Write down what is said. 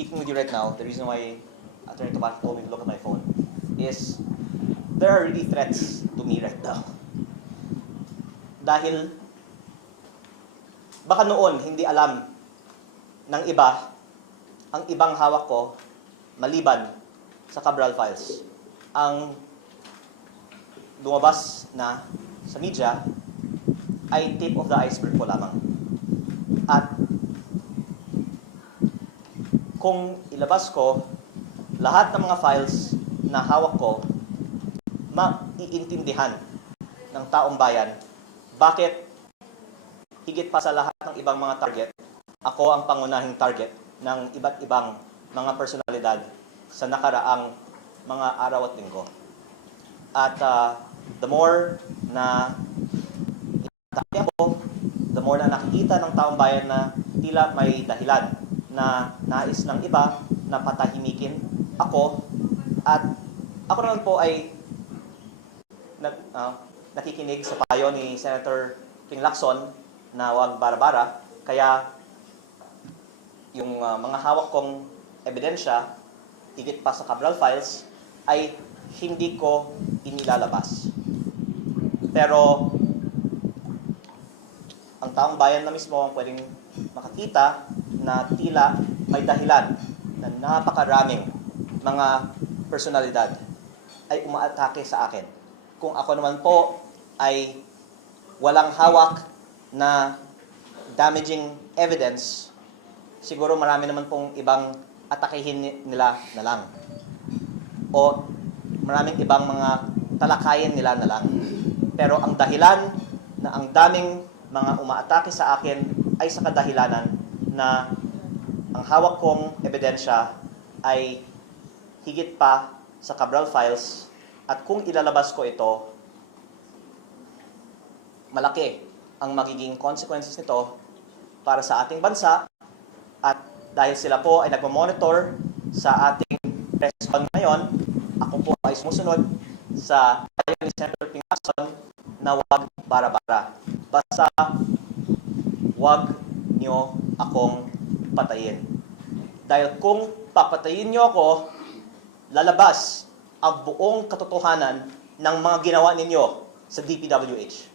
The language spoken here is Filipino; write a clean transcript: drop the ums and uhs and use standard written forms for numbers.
speaking with you right now, the reason why Attorney Tomas told me to look at my phone is there are really threats to me right now. Dahil baka noon hindi alam ng iba ang ibang hawak ko maliban sa Cabral Files. Ang lumabas na sa media ay tip of the iceberg po lamang. At kung ilabas ko lahat ng mga files na hawak ko, maiintindihan ng taong bayan bakit higit pa sa lahat ng ibang mga target, ako ang pangunahing target ng iba't ibang mga personalidad sa nakaraang mga araw at linggo. At the more na inatake ako, the more na nakikita ng taong bayan na tila may dahilan na nais ng iba na patahimikin ako, at ako naman po ay nakikinig sa payo ni Senator Ping Lacson na wag bara-bara, kaya yung mga hawak kong ebidensya, higit pa sa Cabral Files, ay hindi ko inilalabas. Pero ang taong bayan na mismo ang pwedeng makakita na tila may dahilan na napakaraming mga personalidad ay umaatake sa akin. Kung ako naman po ay walang hawak na damaging evidence, siguro marami naman pong ibang atakehin nila na lang. O maraming ibang mga talakayin nila na lang. Pero ang dahilan na ang daming mga umaatake sa akin ay sa kadahilanan na ang hawak kong ebidensya ay higit pa sa Cabral Files, at kung ilalabas ko ito, malaki ang magiging consequences nito para sa ating bansa, at dahil sila po ay nagmamonitor sa ating press ngayon, ako po ay sumusunod sa payo ni Senator Ping Lacson na wag bara-bara. Basta wag nyo akong patayin. Dahil kung papatayin nyo ako, lalabas ang buong katotohanan ng mga ginawa ninyo sa DPWH.